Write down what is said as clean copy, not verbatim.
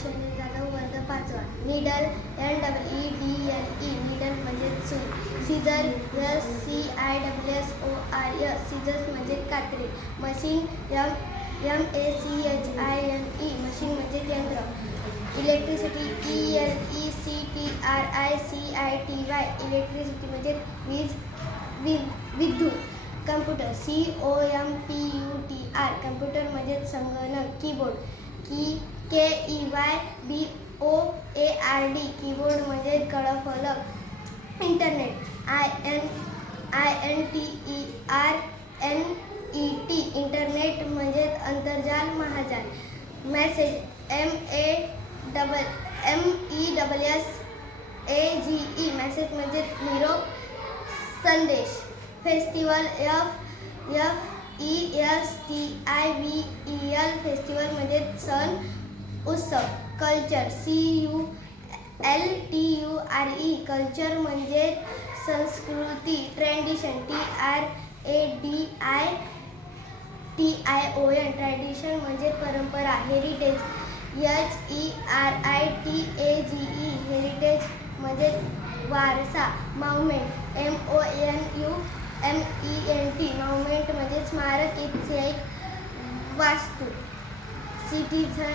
शैलेश जाधव, वर्ग 5वा. Needle NEEDLE needle म्हणजे सूर. सीझर SCISSOR सीझर्स म्हणजे कात्री. मशीन MACHINE मशीन म्हणजे यंत्र. इलेक्ट्रिसिटी ELECTRICITY इलेक्ट्रिसिटी म्हणजे विद्युत. कम्प्युटर COMPUTER कम्प्युटर म्हणजे संगणक. कीबोर्ड KEYBOARD कीबोर्ड म्हणजे कळफलक. इंटरनेट INTERNET इंटरनेट म्हणजे आंतरजाल महाजाल. मेसेज MESSAGE मेसेज म्हणजे निरोप संदेश. फेस्टिवल FESTIVAL फेस्टिवल म्हणजे सण उत्सव. कल्चर CULTURE कल्चर म्हणजे संस्कृती. ट्रेडिशन TRADITION ट्रेडिशन म्हणजे परंपरा. हेरिटेज HERITAGE हेरिटेज म्हणजे वारसा. मॉन्युमेंट MONUMENT मॉन्युमेंट म्हणजे स्मारक ऐतिहासिक वास्तू. सिटीझन